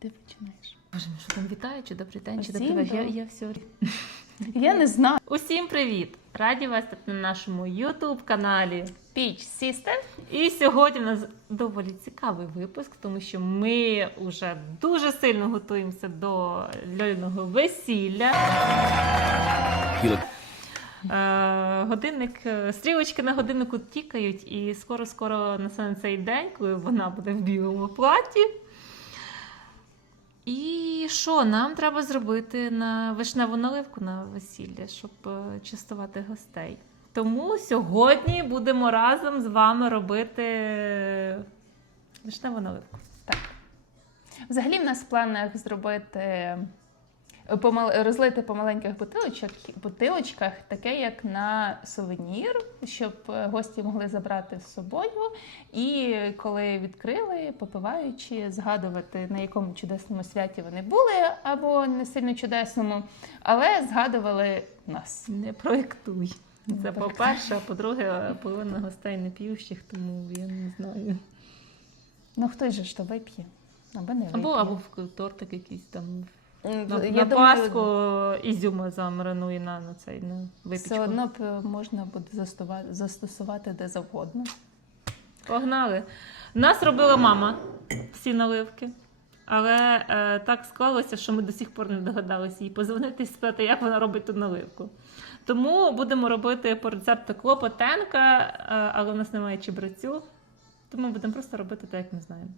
Ти починаєш. Боже мій, що там вітаю, чи добрий день, чи добрий вечір. Я, я все. Я не знаю. Усім привіт! Раді вас на нашому YouTube каналі. Піч System. І сьогодні у нас доволі цікавий випуск, тому що ми вже дуже сильно готуємося до Льоліного весілля. Е, годинник, е, стрілочки на годиннику тікають, і скоро-скоро настане цей день, коли вона буде в білому платі. І що нам треба зробити на вишневу наливку на весілля, щоб е, частувати гостей? Тому сьогодні будемо разом з вами робити вишневу наливку. Взагалі в нас в планах зробити помал- розлити по маленьких бутилочках, бутилочках, таке як на сувенір, щоб е, гості могли забрати з собою. І коли відкрили, попиваючи, згадувати, на якому чудесному святі вони були, або не сильно чудесному, але згадували нас. Не проєктуй. Це по-перше, а по-друге, половина гостей не п'ющих, тому я не знаю. Ну хтось же ж то вип'є. Або не вип'є. Або, або в тортик якийсь там на, Я на думаю, Пасху ізюма замаринує на, на цей на випічку. Все одно б е, можна буде застува- застосувати де завгодно. Погнали. Нас робила мама всі наливки. Але е, так склалося, що ми до сих пор не догадалися їй позвонити і спитати, як вона робить ту наливку. Тому будемо робити по рецепту Клопотенка, е, але в нас немає чебрецю. Тому будемо просто робити так, як ми знаємо.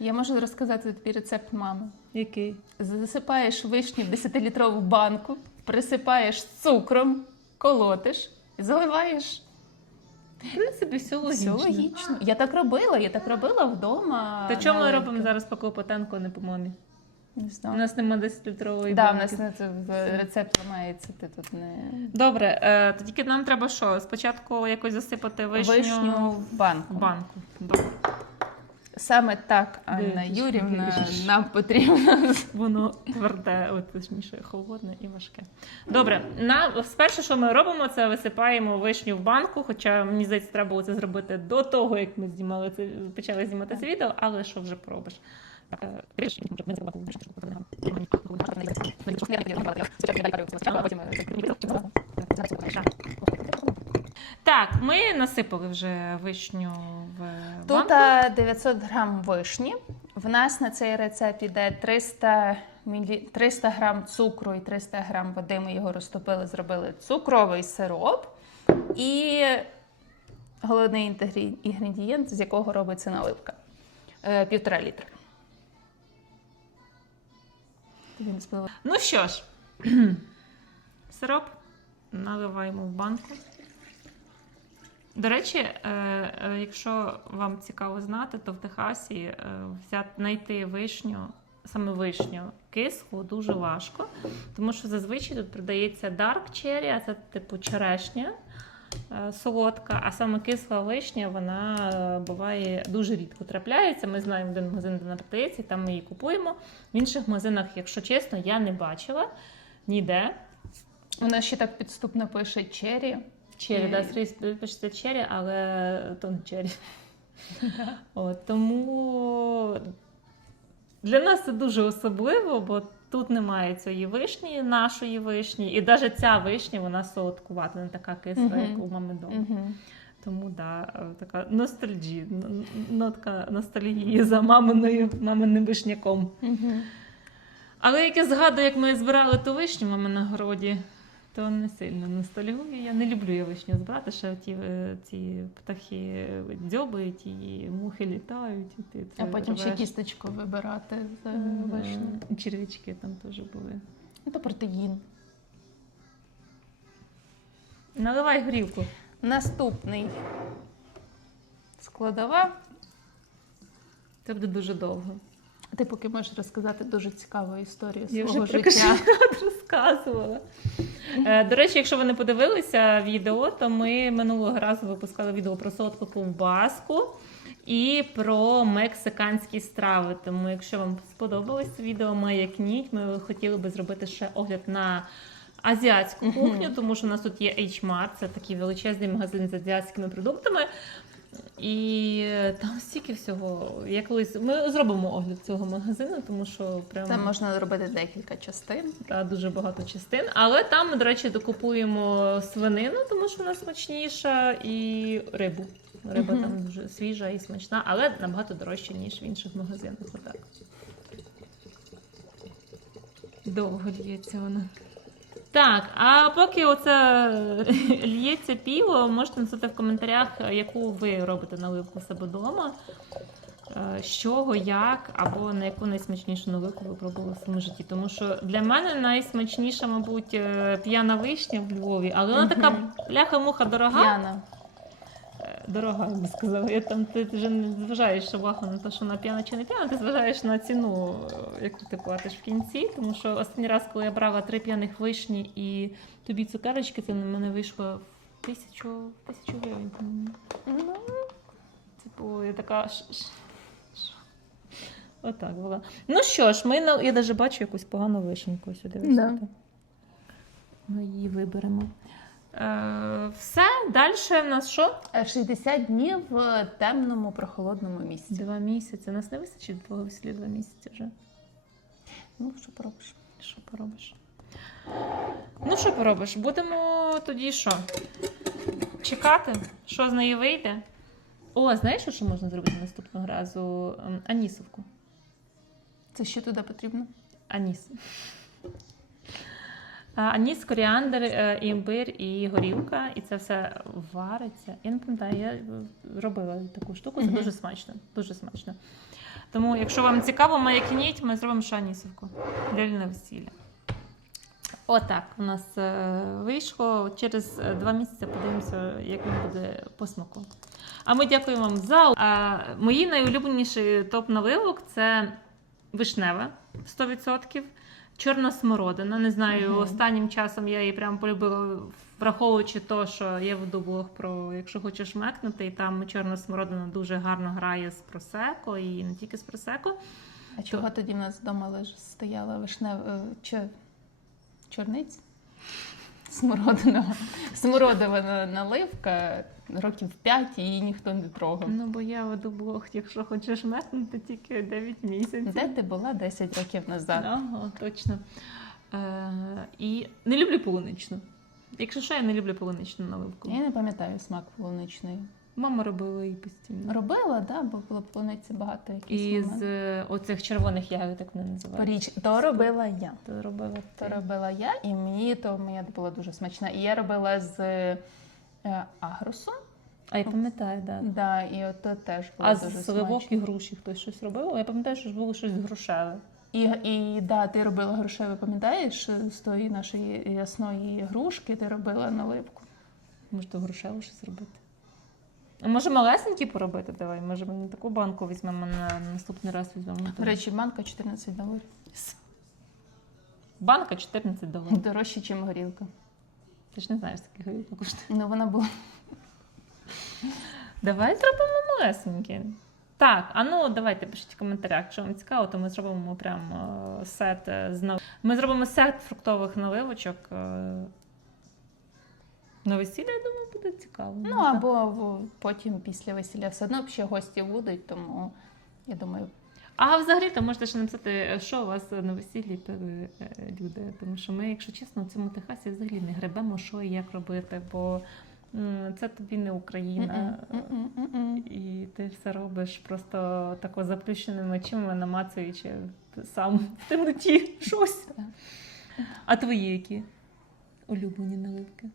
Я можу розказати тобі рецепт мами. Який? Засипаєш вишню в 10-літрову банку, присипаєш цукром, колотиш і заливаєш. В принципі, все логічно. Все логічно. Я так робила, я так робила вдома. То чому ми робимо зараз по Клопотенку, а не по мамі? Не У нас нема 10-літрової Да, банки. нас на це в рецепт ламається, ти тут не Добре, е, то тільки нам треба що? Спочатку якось засипати вишню, вишню в банку. в банку. Добре. Саме так, Анна Дивись, Юрівна, дивись. нам потрібно. Воно тверде, от точніше, холодне і важке. Добре, на спершу, що ми робимо, це висипаємо вишню в банку. Хоча мені здається, треба було це зробити до того, як ми знімали це, почали знімати це відео, але що вже поробиш? Так, е, ми насипали вже вишню в Тут а, 900 грам вишні. В нас на цей рецепт іде 300, мілі... 300 грам цукру і 300 грам води. Ми його розтопили, зробили цукровий сироп. І головний інтегрі- інгредієнт, з якого робиться наливка. Е, Півтора літра. Тобі не сподобалося? Ну що ж, сироп наливаємо в банку. До речі, е, е, якщо вам цікаво знати, то в Техасі е, знайти вишню, саме вишню кислу дуже важко, тому що зазвичай тут продається dark cherry, а це типу черешня солодка, а саме кисла вишня, вона е, буває дуже рідко трапляється. Ми знаємо один магазин, де вона і там ми її купуємо. В інших магазинах, якщо чесно, я не бачила ніде. Вона ще так підступно пише чері. Чері, Е. да, скрізь пишеться чері, але то не чері. От, тому для нас це дуже особливо, бо тут немає цієї вишні, нашої вишні, і навіть ця вишня вона солодкувата, не така кисла, Мгм. як у мами дома. Uh-huh. Тому да, е, така ностальджі, нотка ностальгії за маминою, маминим вишняком. Угу. Але як я згадую, як ми збирали ту вишню мами на городі, то не сильно ностальгую. Я не люблю я вишню збирати, що ті, е, ці птахи дзьобають і мухи літають. І ти А це потім ще рвеш. кісточку вибирати з Мгм. вишні. Червячки там теж були. Ну, то протеїн. Наливай горілку. Наступний складова. Це буде дуже довго. Ти поки можеш розказати дуже цікаву історію Я свого вже про життя. розказувала. Е, До речі, якщо ви не подивилися відео, то ми минулого разу випускали відео про солодку ковбаску і про мексиканські страви. Тому, якщо вам сподобалось відео, маякніть, ми хотіли би зробити ще огляд на азіатську кухню, тому що у нас тут є H-Mart, це такий величезний магазин з азіатськими продуктами. І там стільки всього. Я колись ми зробимо огляд цього магазину, тому що прям Там можна робити декілька частин. та, дуже багато частин. Але там ми, до речі, докупуємо свинину, тому що вона смачніша, і рибу. Риба Мгм. там дуже свіжа і смачна, але набагато дорожча, ніж в інших магазинах. Отак. Довго лється вона. Так, а поки оце лється піво, можете написати в коментарях, яку ви робите наливку себе вдома. Е, З чого, як, або на яку найсмачнішу наливку ви пробували в своєму житті. Тому що для мене найсмачніша, мабуть, е, п'яна вишня в Львові, але вона така бляха-муха дорога. П'яна. Дорога, я би сказала. Я там ти вже не зважаєш увагу на те, що вона п'яна чи не п'яна, ти зважаєш на ціну, е, яку ти платиш в кінці. Тому що останній раз, коли я брала три п'яних вишні і тобі цукерочки, це на мене вийшло в тисячу, тисячу гривень. Ну, Типу, я така. Отак була. Ну що ж, ми на... я навіть бачу якусь погану вишеньку сюди. Да. Ми її виберемо. Е, все, далі в нас що? е, 60 днів в темному прохолодному місці. Два місяці. Нас не вистачить до твого два місяці вже. Ну, що поробиш? Що поробиш? Ну, що поробиш? Будемо тоді що? Чекати, що з неї вийде. О, знаєш, що можна зробити наступного разу? Ем, Анісовку. Це що туди потрібно? Аніс. Аніс, коріандр, е, імбир і горілка, і це все вариться. Я не пам'ятаю, я е, робила таку штуку, це дуже смачно. Дуже смачно. Тому, якщо вам цікаво, маякніть, ми зробимо ще анісовку для весілля. Отак у нас е, вийшло. Через два місяці подивимося, як він буде по смаку. А ми дякуємо вам за а, мої найулюбленіші топ наливок це вишневе 100%. Чорна смородина. Не знаю, угу. останнім часом я її прям полюбила, враховуючи то, що я веду блог про якщо хочеш мекнути, і там чорна смородина дуже гарно грає з просеко, і не тільки з просеко. А чого тоді в нас вдома лише стояла вишнева чи чорниць? Смородинова. Смородова наливка років 5 її ніхто не трогав. Ну, бо я воду блог, якщо хочеш метнути, тільки 9 місяців. Де ти була 10 років назад? Ага, точно. Е, і не люблю полуничну. Якщо що, я не люблю полуничну наливку. Я не пам'ятаю смак полуничної. Мама робила її постійно. Робила, да, бо було полуниці багато якісь. Із моменти. е, оцих червоних ягод, як вони називають. Поріч. То робила я. То робила То робила я, і мені то моя була дуже смачна. І я робила з е, агросу. А я пам'ятаю, так. Да. Да, і от теж було А дуже з сливок смачно. і груші хтось щось робив? Я пам'ятаю, що ж було щось грушеве. І, і да, ти робила грушеве, пам'ятаєш, з тої нашої ясної грушки ти робила наливку. Може, то грушеве щось робити. Може малесенькі поробити? Давай. Може, ми не таку банку візьмемо на наступний раз візьмемо. До речі, банка 14 доларів. банка 14 доларів. Дорожче, ніж горілка. Ти ж не знаєш, скільки горілка коштує. Ну вона була. Давай зробимо малесенькі. Так, а ну давайте пишіть в коментарях, якщо вам цікаво, то ми зробимо прям е, сет е, з нав... Ми зробимо сет фруктових наливочок. На весілля, я думаю, буде цікаво. Ну або в- потім після весілля все одно ще гості будуть, тому я думаю, А взагалі то можете ще написати, що у вас на весіллі пили е, люди. Тому що ми, якщо чесно, в цьому Техасі взагалі не гребемо, що і як робити, бо м, це тобі не Україна. м-м, м-м. І ти все робиш просто тако заплющеними очима, намацуючи сам в темноті щось. А твої які улюблені наливки?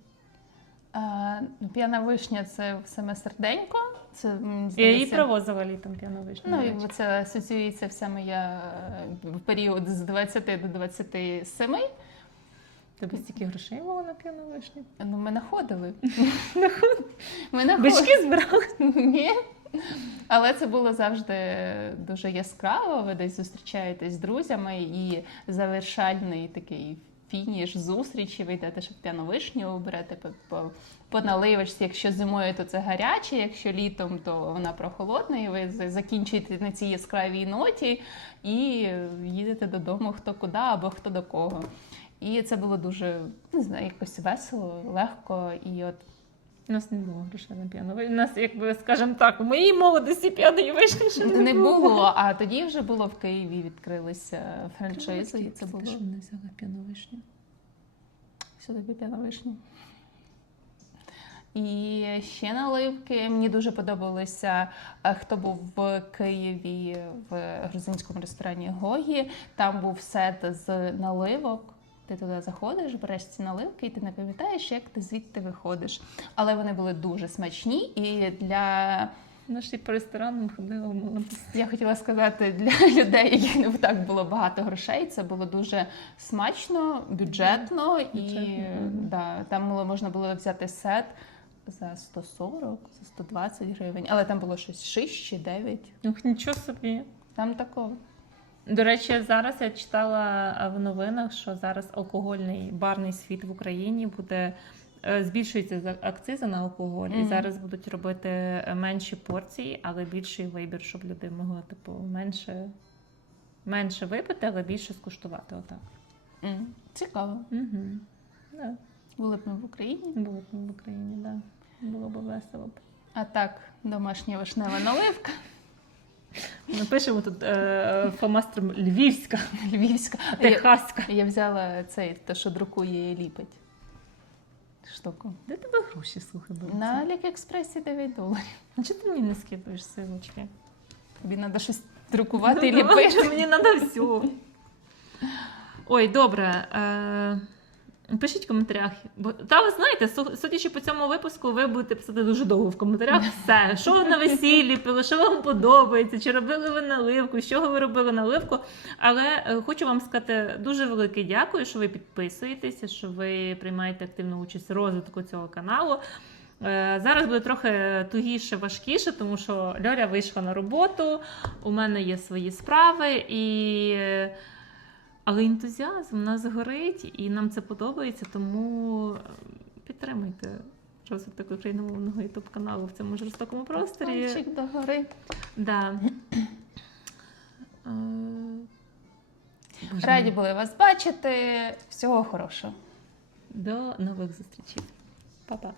Ну, п'яна вишня це саме серденько. Це м, Я її здається, привозила літом п'яну вишню. Ну, до речі. це асоціюється вся моя е, в період з 20 до 27. Тебе стільки грошей було на п'яну вишню? Ну, ми находили. Ми находили. Бички збирали. Ні. Але це було завжди дуже яскраво. Ви десь зустрічаєтесь з друзями, і завершальний такий фініш зустрічі. Ви йдете в вишню, берете по, по, по наливочці. Якщо зимою, то це гаряче, якщо літом, то вона прохолодна, і ви закінчуєте на цій яскравій ноті і їдете додому хто куди або хто до кого. І це було дуже не знаю, якось весело, легко. І от У нас не було грошей на п'яну. У нас, якби, скажімо так, у моїй молодості п'яної вишні ще Не було, а тоді вже було в Києві відкрилися франшизи, і це було Що не взяла п'яну вишню? сюди піп'яна вишня. І ще наливки. Мені дуже подобалися, е, хто був в Києві в грузинському ресторані Гогі. Там був сет з наливок. Ти туди заходиш, береш ці наливки, і ти не пам'ятаєш, як ти звідти виходиш. Але вони були дуже смачні. І для ж і по ресторанам ходила я хотіла сказати для людей, яких не так було багато грошей. Це було дуже смачно, бюджетно, і Бюджетно, мгм. да, там було, можна було взяти сет за 140, за 120 гривень, але там було щось 6 чи 9. Ох, нічого собі. Там такого. До речі, зараз я читала е, в новинах, що зараз алкогольний барний світ в Україні буде е, збільшується акцизи на алкоголь, і зараз будуть робити е, менші порції, але більший вибір, щоб люди могли типу менше, менше випити, але більше скуштувати. Отак. М, Цікаво. Угу. Да. Були б ми в Україні. Було б в Україні, да. Було б весело. А так, домашня вишнева наливка, Напишемо тут е, фломастером Львівська, львівська. Я, Техаська. я взяла цей, те, що друкує і ліпить. Штуку. Де тебе гроші слухай беруться? На Аліекспресі 9 доларів. А чого ти мені не скидуєш силочки? Тобі треба щось друкувати і Ну, ліпити. Мені треба все. Ой, добре. Е, пишіть в коментарях. Бо, та ви знаєте, судячи по цьому випуску, ви будете писати дуже довго в коментарях все. Що ви на весіллі пили, що вам подобається, чи робили ви наливку, з чого ви робили наливку. Але е, хочу вам сказати дуже велике дякую, що ви підписуєтеся, що ви приймаєте активну участь в розвитку цього каналу. Е, Зараз буде трохи тугіше, важкіше, тому що Льоля вийшла на роботу, у мене є свої справи, і... але ентузіазм у нас горить, і нам це подобається, тому е, підтримайте розвиток україномовного ютуб каналу в цьому жорстокому просторі. Пальчик догори. Да. Е, Боже Раді були вас бачити. Всього хорошого. До нових зустрічей. Па-па.